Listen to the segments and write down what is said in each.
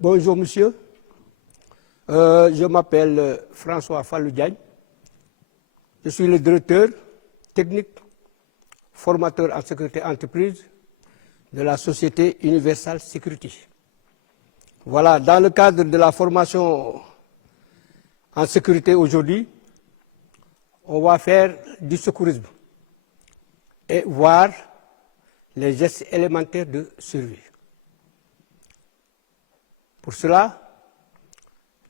Bonjour monsieur, je m'appelle François Fallou Diagne, je suis le directeur technique, formateur en sécurité entreprise de la société Universal Security. Voilà, dans le cadre de la formation en sécurité aujourd'hui, on va faire du secourisme et voir les gestes élémentaires de survie. Pour cela,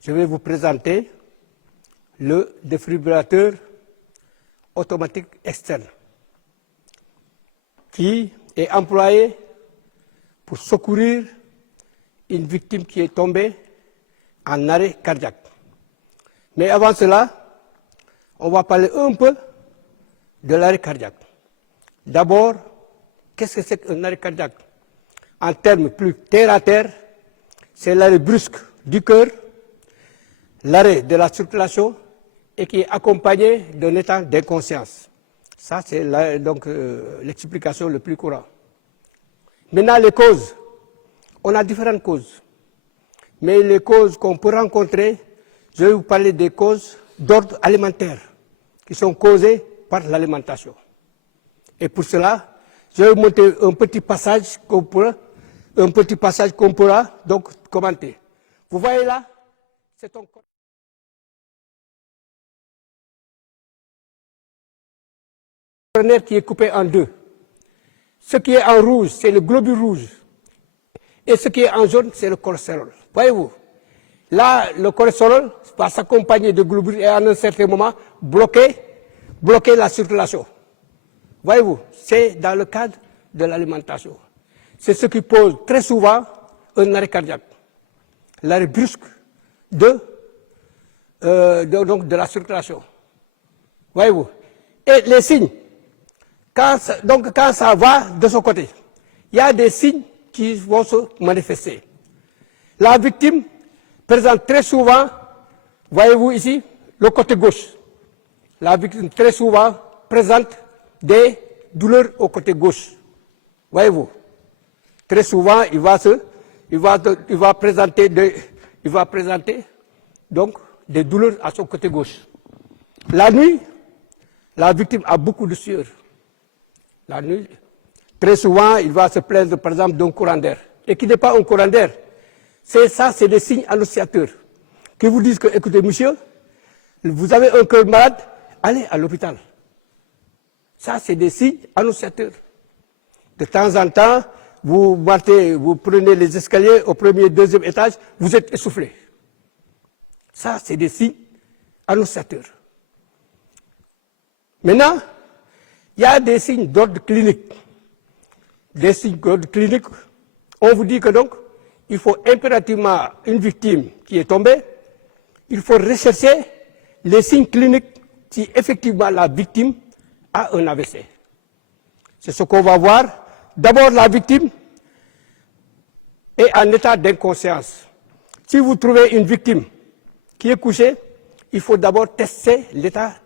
je vais vous présenter le défibrillateur automatique externe qui est employé pour secourir une victime qui est tombée en arrêt cardiaque. Mais avant cela, on va parler un peu de l'arrêt cardiaque. D'abord, qu'est-ce que c'est qu'un arrêt cardiaque? En termes plus terre à terre, c'est l'arrêt brusque du cœur, l'arrêt de la circulation et qui est accompagné d'un état d'inconscience. Ça, c'est l'explication le plus courant. Maintenant, les causes. On a différentes causes. Mais les causes qu'on peut rencontrer, je vais vous parler des causes d'ordre alimentaire qui sont causées par l'alimentation. Et pour cela, je vais vous montrer un petit passage qu'on pourra donc commenter. Vous voyez là, c'est un coronaire qui est coupé en deux. Ce qui est en rouge, c'est le globule rouge. Et ce qui est en jaune, c'est le cholestérol. Voyez-vous, là, le cholestérol va s'accompagner de globules et à un certain moment bloquer la circulation. Voyez-vous, c'est dans le cadre de l'alimentation. C'est ce qui pose très souvent un arrêt cardiaque. L'arrêt brusque de la circulation. Voyez-vous. Et les signes, quand ça va de ce côté, il y a des signes qui vont se manifester. La victime présente très souvent, voyez-vous ici, le côté gauche. La victime très souvent présente des douleurs au côté gauche. Voyez-vous. Très souvent, il va présenter donc des douleurs à son côté gauche. La nuit, la victime a beaucoup de sueur. La nuit, très souvent, il va se plaindre, par exemple, d'un courant d'air. Et qui n'est pas un courant d'air. C'est des signes annonciateurs qui vous disent que, écoutez, monsieur, vous avez un cœur malade, allez à l'hôpital. Ça, c'est des signes annonciateurs. De temps en temps, vous prenez les escaliers au premier, deuxième étage, vous êtes essoufflé. Ça, c'est des signes annonciateurs. Maintenant, il y a des signes d'ordre clinique. Des signes d'ordre clinique, on vous dit que donc, il faut impérativement une victime qui est tombée, il faut rechercher les signes cliniques si effectivement la victime a un AVC. C'est ce qu'on va voir. D'abord, la victime est en état d'inconscience. Si vous trouvez une victime qui est couchée, il faut d'abord tester l'état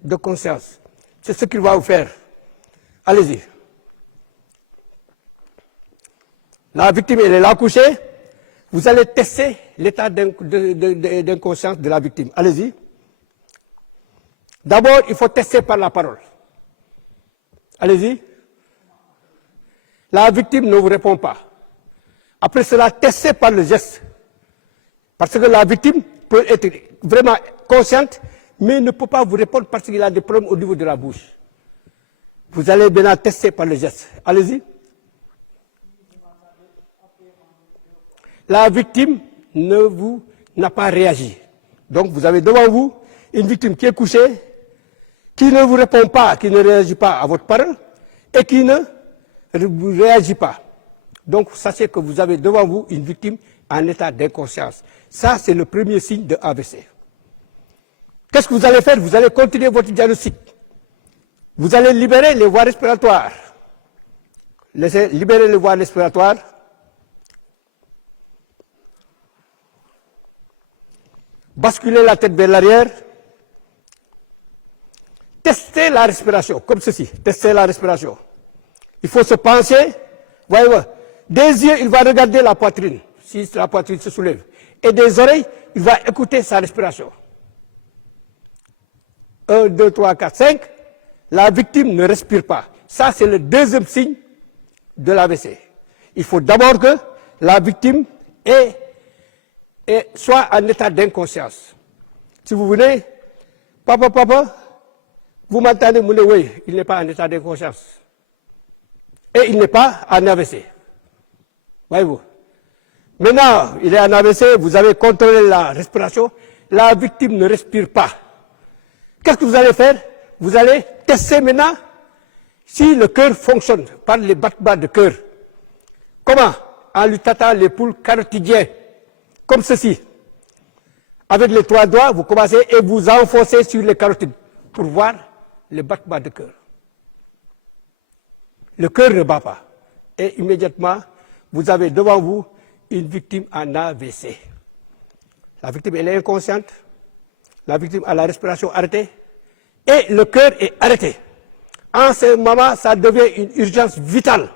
de conscience. C'est ce qu'il va vous faire. Allez-y. La victime, elle est là couchée. Vous allez tester l'état d'inconscience de la victime. Allez-y. D'abord, il faut tester par la parole. Allez-y. La victime ne vous répond pas. Après cela, testez par le geste. Parce que la victime peut être vraiment consciente, mais ne peut pas vous répondre parce qu'il a des problèmes au niveau de la bouche. Vous allez maintenant tester par le geste. Allez-y. La victime n'a pas réagi. Donc vous avez devant vous une victime qui est couchée, qui ne vous répond pas, qui ne réagit pas à votre parole, et qui ne réagit pas. Donc sachez que vous avez devant vous une victime en état d'inconscience. Ça, c'est le premier signe de AVC. Qu'est-ce que vous allez faire? Vous allez continuer votre diagnostic. Vous allez libérer les voies respiratoires. Laissez libérer les voies respiratoires. Basculer la tête vers l'arrière. Tester la respiration, comme ceci. Tester la respiration. Il faut se pencher. Voyez-vous, des yeux, il va regarder la poitrine. si la poitrine se soulève, et des oreilles, il va écouter sa respiration. 1, 2, 3, 4, 5, la victime ne respire pas. Ça, c'est le deuxième signe de l'AVC. Il faut d'abord que la victime soit en état d'inconscience. Si vous venez, papa, vous m'entendez, vous dites oui, il n'est pas en état d'inconscience. Et il n'est pas en AVC. Voyez-vous. Maintenant, il est en AVC, vous avez contrôlé la respiration, la victime ne respire pas. Qu'est-ce que vous allez faire? Vous allez tester maintenant si le cœur fonctionne par les battements de cœur. Comment? En lui tâtant les pouls carotidiens, comme ceci. Avec les 3 doigts, vous commencez et vous enfoncez sur les carotides pour voir les battements de cœur. Le cœur ne bat pas. Et immédiatement, vous avez devant vous une victime en AVC. La victime, elle est inconsciente. La victime a la respiration arrêtée. Et le cœur est arrêté. En ce moment, ça devient une urgence vitale.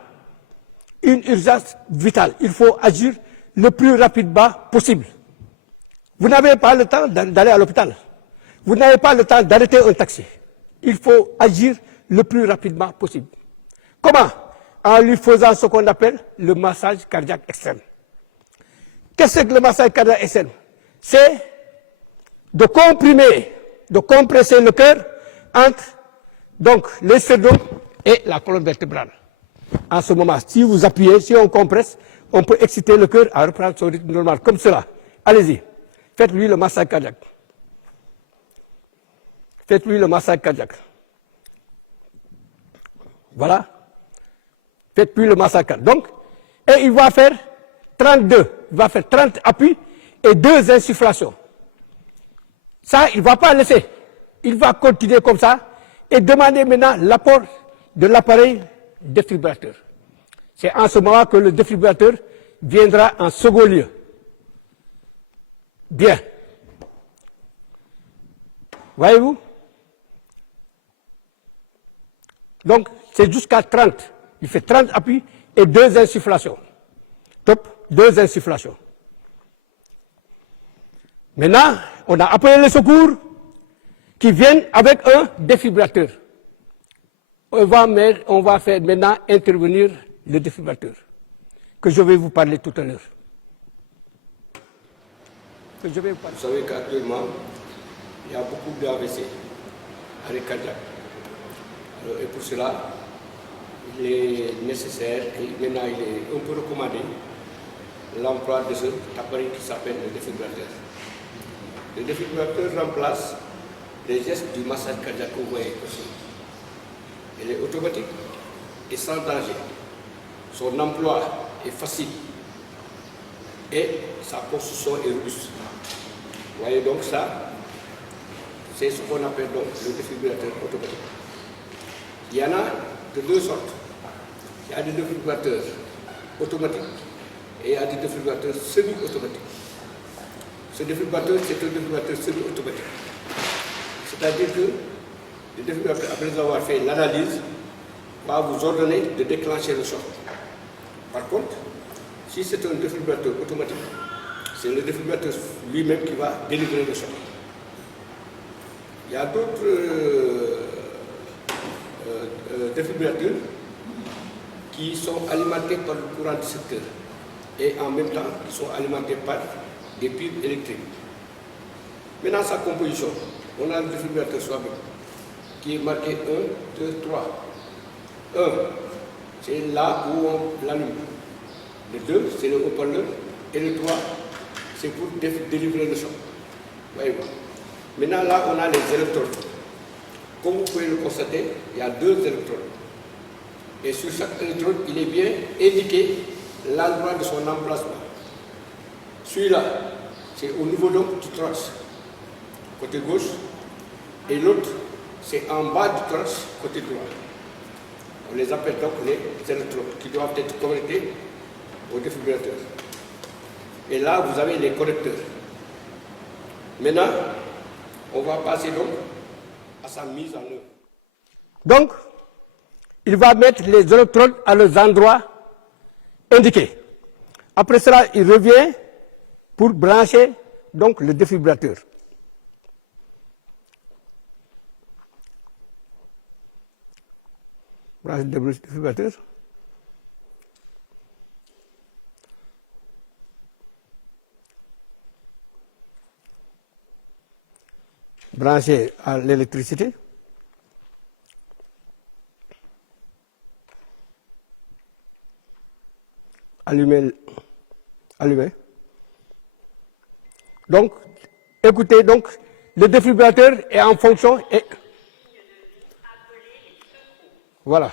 Une urgence vitale. Il faut agir le plus rapidement possible. Vous n'avez pas le temps d'aller à l'hôpital. Vous n'avez pas le temps d'arrêter un taxi. Il faut agir le plus rapidement possible. Comment? En lui faisant ce qu'on appelle le massage cardiaque extrême. Qu'est-ce que le massage cardiaque extrême? C'est de compresser le cœur entre donc, les sternums et la colonne vertébrale. En ce moment, si vous appuyez, si on compresse, on peut exciter le cœur à reprendre son rythme normal, comme cela. Allez-y, faites-lui le massage cardiaque. Faites-lui le massage cardiaque. Voilà. Faites-lui le massage cardiaque. Donc, et il va faire 32, il va faire 30 appuis et 2 insufflations. Ça, il ne va pas laisser. Il va continuer comme ça et demander maintenant l'apport de l'appareil défibrillateur. C'est en ce moment que le défibrillateur viendra en second lieu. Bien. Voyez-vous? Donc, c'est jusqu'à 30. Il fait 30 appuis et 2 insufflations. Top, 2 insufflations. Maintenant, on a appelé les secours qui viennent avec un défibrillateur. On va faire maintenant intervenir le défibrillateur, que je vais vous parler tout à l'heure. Vous savez qu'actuellement, il y a beaucoup d'AVC, arrêt cardiaque. Et pour cela, il est nécessaire, et maintenant il est un peu recommandé, l'emploi de cet appareil qui s'appelle le défibrillateur. Le défibrillateur remplace les gestes du massage cardiaque que vous voyez aussi. Il est automatique et sans danger. Son emploi est facile et sa construction est robuste. Vous voyez donc ça, c'est ce qu'on appelle donc le défibrillateur automatique. Il y en a de 2 sortes. Il y a des défibrillateurs automatiques et il y a des défibrillateurs semi-automatiques. Ce défibrillateur, c'est un défibrillateur semi-automatique. C'est-à-dire que le défibrillateur, après avoir fait l'analyse, va vous ordonner de déclencher le choc. Par contre, si c'est un défibrillateur automatique, c'est le défibrillateur lui-même qui va délivrer le choc. Il y a d'autres défibrillateurs qui sont alimentés par le courant du secteur et en même temps qui sont alimentés par des piles électriques. Maintenant, sa composition, on a le défibrillateur soi-même qui est marqué 1, 2, 3. 1, c'est là où on l'allume. Le 2, c'est le haut-parleur. Et le 3, c'est pour délivrer le son. Voyez-vous. Maintenant, là, on a les électrodes. Comme vous pouvez le constater, il y a 2 électrodes. Et sur chaque électrode, il est bien indiqué l'endroit de son emplacement. Celui-là, c'est au niveau donc du thorax, côté gauche. Et l'autre, c'est en bas du thorax, côté droit. On les appelle donc les électrodes qui doivent être connectés au défibrillateur. Et là, vous avez les connecteurs. Maintenant, on va passer donc à sa mise en œuvre. Donc, il va mettre les électrodes à leurs endroits indiqués. Après cela, il revient pour brancher donc le défibrillateur. Brancher le défibrillateur. Branché à l'électricité. Allumé. Donc, écoutez, donc, le défibrillateur est en fonction et... Voilà.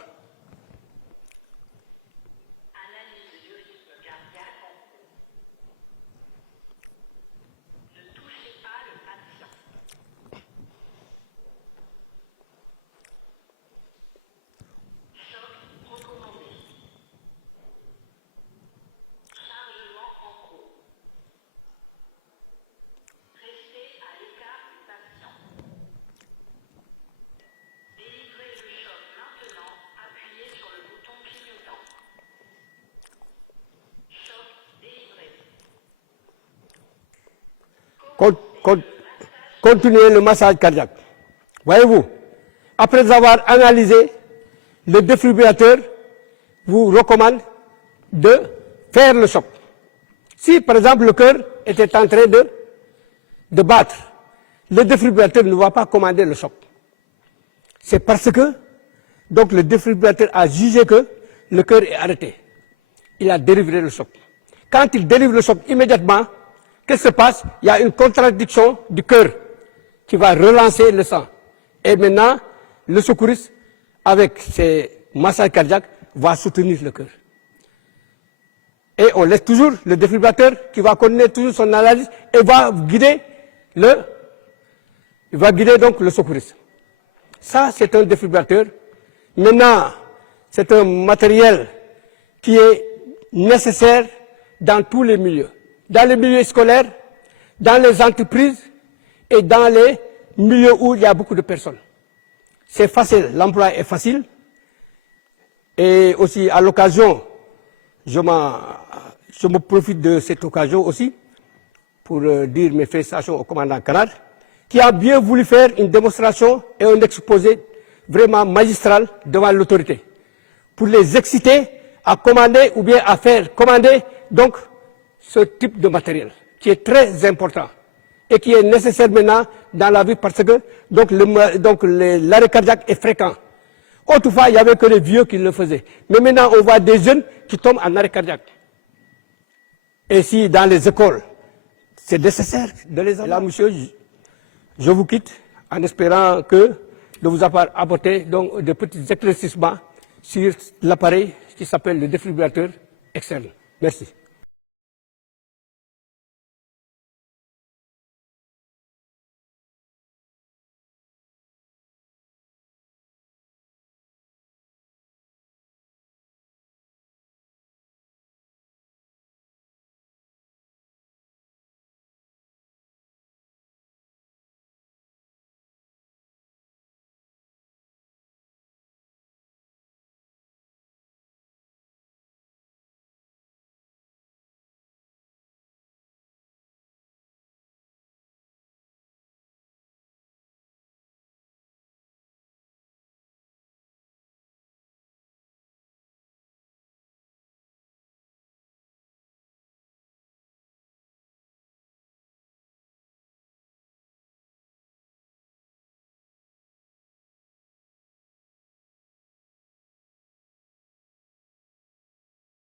Continuez le massage cardiaque. Voyez-vous, après avoir analysé, le défibrillateur vous recommande de faire le choc. Si, par exemple, le cœur était en train de battre, le défibrillateur ne va pas commander le choc. C'est parce que, donc, le défibrillateur a jugé que le cœur est arrêté. Il a délivré le choc. Quand il délivre le choc immédiatement, qu'est-ce qui se passe? Il y a une contradiction du cœur qui va relancer le sang. Et maintenant, le secouriste, avec ses massages cardiaques, va soutenir le cœur. Et on laisse toujours le défibrillateur qui va continuer toujours son analyse et va guider donc le secouriste. Ça, c'est un défibrillateur. Maintenant, c'est un matériel qui est nécessaire dans tous les milieux. Dans les milieux scolaires, dans les entreprises et dans les milieux où il y a beaucoup de personnes. C'est facile, l'emploi est facile. Et aussi, à l'occasion, je me profite de cette occasion aussi pour dire mes félicitations au commandant Canard, qui a bien voulu faire une démonstration et un exposé vraiment magistral devant l'autorité, pour les exciter à commander ou bien à faire commander donc ce type de matériel, qui est très important et qui est nécessaire maintenant dans la vie parce que donc l'arrêt cardiaque est fréquent. Autrefois, il n'y avait que les vieux qui le faisaient. Mais maintenant, on voit des jeunes qui tombent en arrêt cardiaque. Et si dans les écoles, c'est nécessaire de les avoir. Là, monsieur, je vous quitte en espérant que de vous avoir apporté donc de petits éclaircissements sur l'appareil qui s'appelle le défibrillateur externe. Merci.